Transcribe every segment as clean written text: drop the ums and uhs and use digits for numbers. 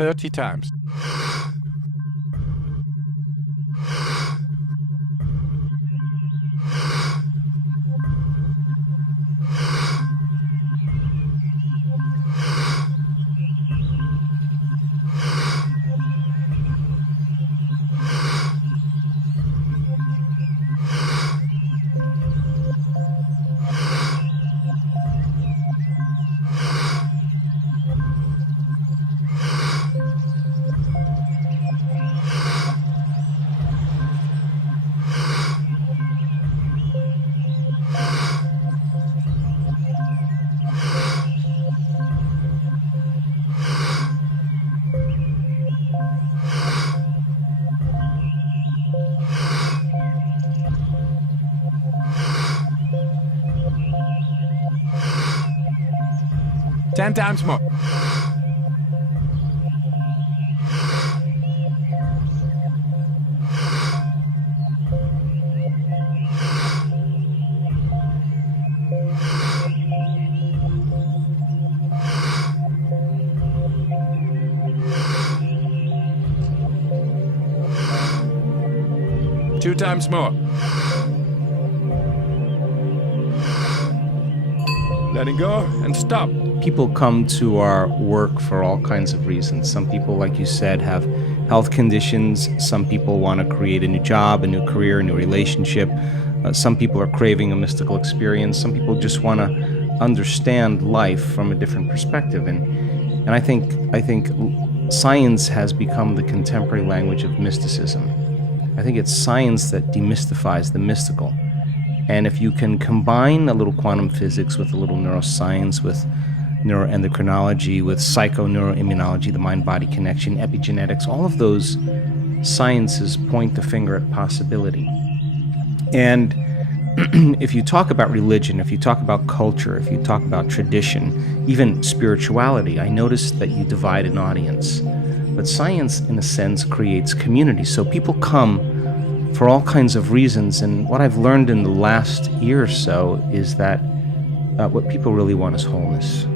30 times. Ten times more. Two times more. Letting go and stop. People come to our work for all kinds of reasons. Some people, like you said, have health conditions. Some people want to create a new job, a new career, a new relationship. Some people are craving a mystical experience. Some people just want to understand life from a different perspective. And I think science has become the contemporary language of mysticism. I think it's science that demystifies the mystical. And if you can combine a little quantum physics with a little neuroscience, with neuroendocrinology, with psychoneuroimmunology, the mind-body connection, epigenetics, all of those sciences point the finger at possibility. And if you talk about religion, if you talk about culture, if you talk about tradition, even spirituality, I noticed that you divide an audience. But science, in a sense, creates community. So people come for all kinds of reasons. And what I've learned in the last year or so is that what people really want is wholeness.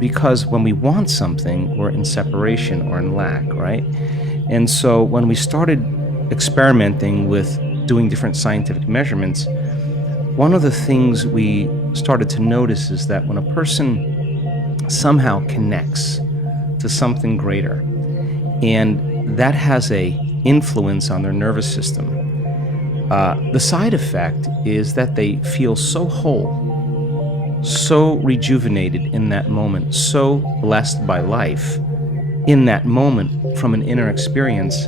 Because when we want something, we're in separation or in lack, right? And so when we started experimenting with doing different scientific measurements, one of the things we started to notice is that when a person somehow connects to something greater, and that has a influence on their nervous system, the side effect is that they feel so whole, so rejuvenated in that moment, so blessed by life in that moment from an inner experience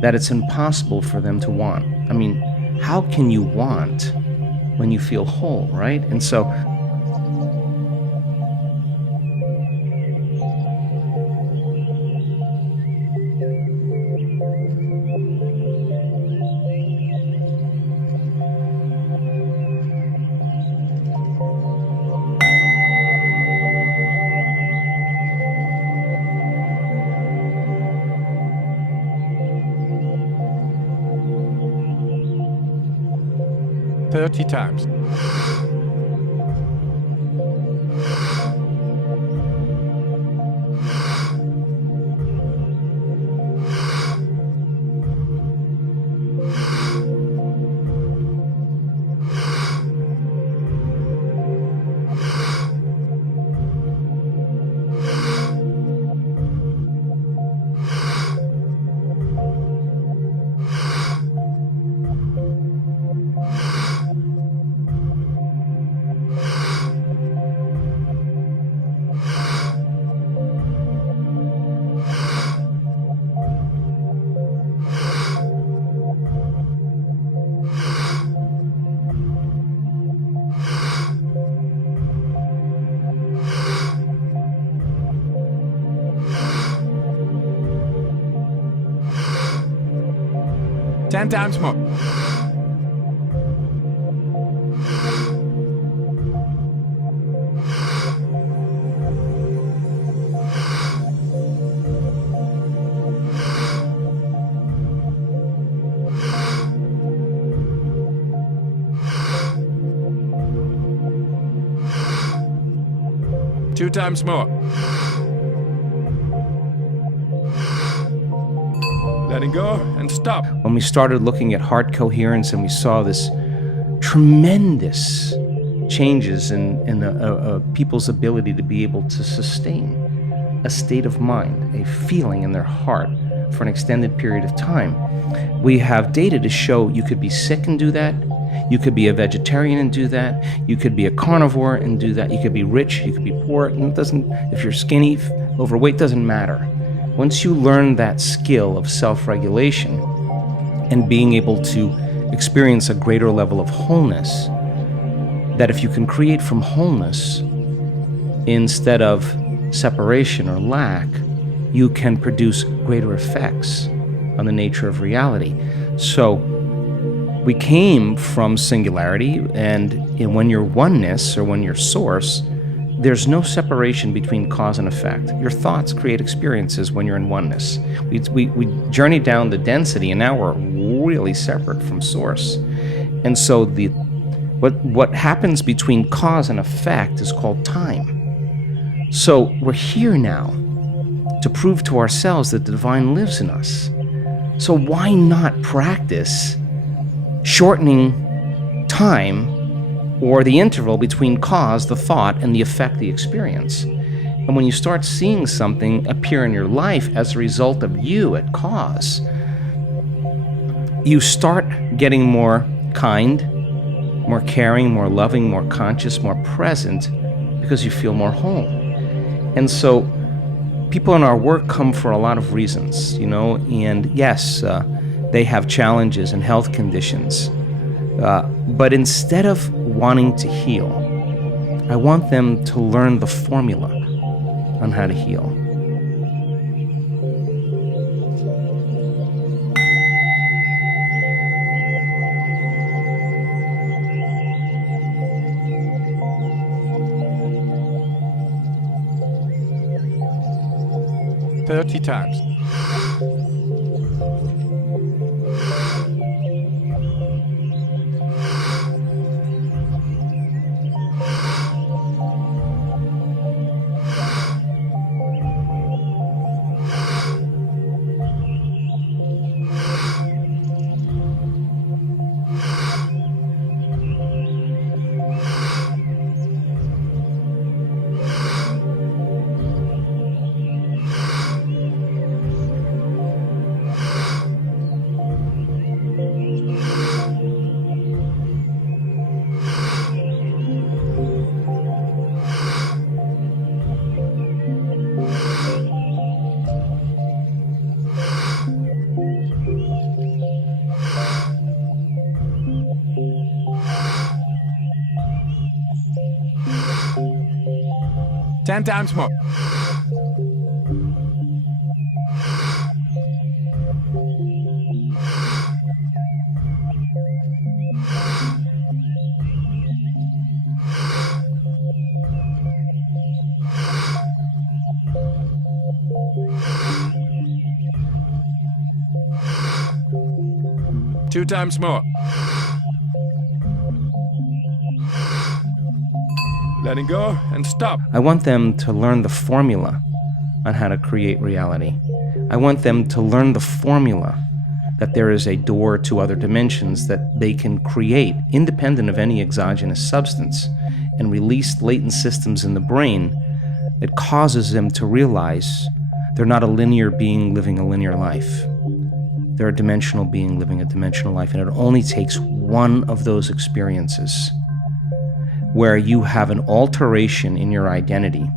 that it's impossible for them to want. I mean, how can you want when you feel whole, right? And so Thirty times. Ten times more. Two times more. Letting go and stop. When we started looking at heart coherence and we saw this tremendous changes in people's ability to be able to sustain a state of mind, a feeling in their heart for an extended period of time. We have data to show you could be sick and do that. You could be a vegetarian and do that. You could be a carnivore and do that. You could be rich, you could be poor. And it doesn't, if you're skinny, overweight, doesn't matter. Once you learn that skill of self-regulation and being able to experience a greater level of wholeness, that if you can create from wholeness instead of separation or lack, you can produce greater effects on the nature of reality. So we came from singularity, and when you're oneness or when you're source, there's no separation between cause and effect. Your thoughts create experiences when you're in oneness. We journeyed down the density, and now we're really separate from source. And so what happens between cause and effect is called time. So we're here now to prove to ourselves that the divine lives in us. So why not practice shortening time or the interval between cause, the thought, and the effect, the experience? And when you start seeing something appear in your life as a result of you at cause, you start getting more kind, more caring, more loving, more conscious, more present, because you feel more whole. And so people in our work come for a lot of reasons, and yes, they have challenges and health conditions. But instead of wanting to heal, I want them to learn the formula on how to heal. Thirty times. Ten times more. Two times more. Letting go and stop. I want them to learn the formula on how to create reality. I want them to learn the formula that there is a door to other dimensions that they can create independent of any exogenous substance and release latent systems in the brain that causes them to realize they're not a linear being living a linear life. They're a dimensional being living a dimensional life, and it only takes one of those experiences where you have an alteration in your identity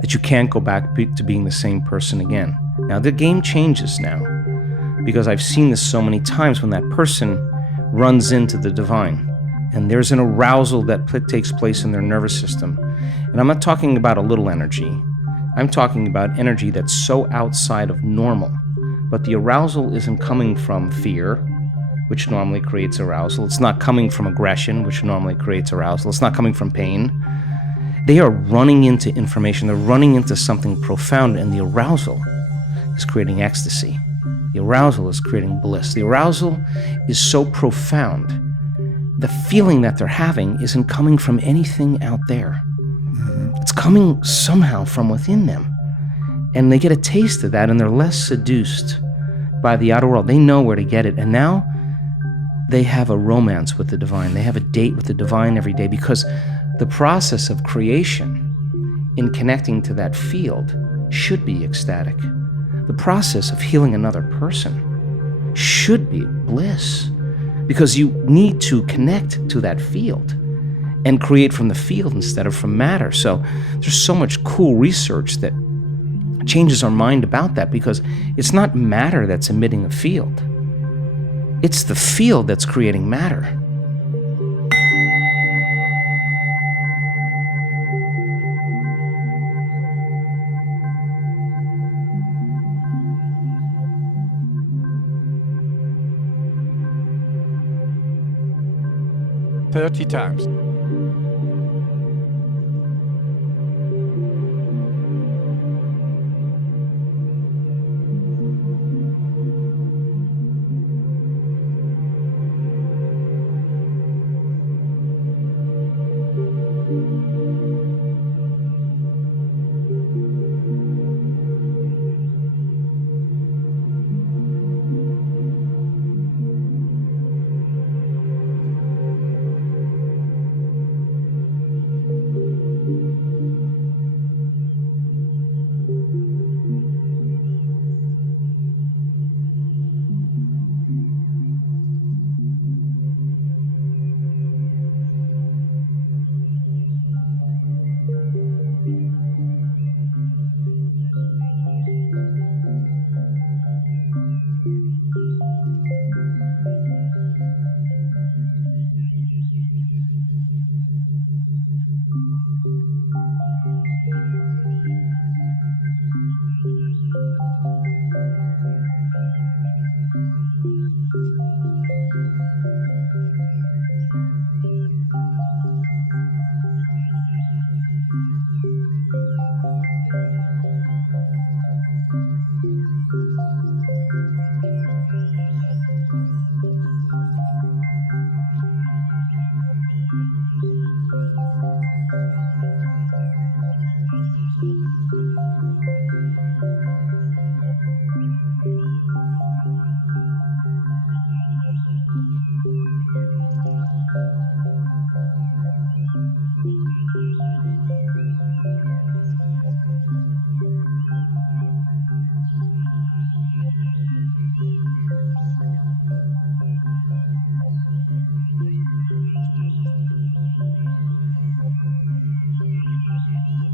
that you can't go back to being the same person again. Now, the game changes now, because I've seen this so many times when that person runs into the divine, and there's an arousal that takes place in their nervous system. And I'm not talking about a little energy. I'm talking about energy that's so outside of normal. But the arousal isn't coming from fear, which normally creates arousal. It's not coming from aggression, which normally creates arousal. It's not coming from pain. They are running into information. They're running into something profound, and the arousal is creating ecstasy. The arousal is creating bliss. The arousal is so profound. The feeling that they're having isn't coming from anything out there. It's coming somehow from within them. And they get a taste of that, and they're less seduced by the outer world. They know where to get it. And now they have a romance with the divine. They have a date with the divine every day, because the process of creation in connecting to that field should be ecstatic. The process of healing another person should be bliss, because you need to connect to that field and create from the field instead of from matter. So there's so much cool research that changes our mind about that, because it's not matter that's emitting a field. It's the field that's creating matter. "30 times."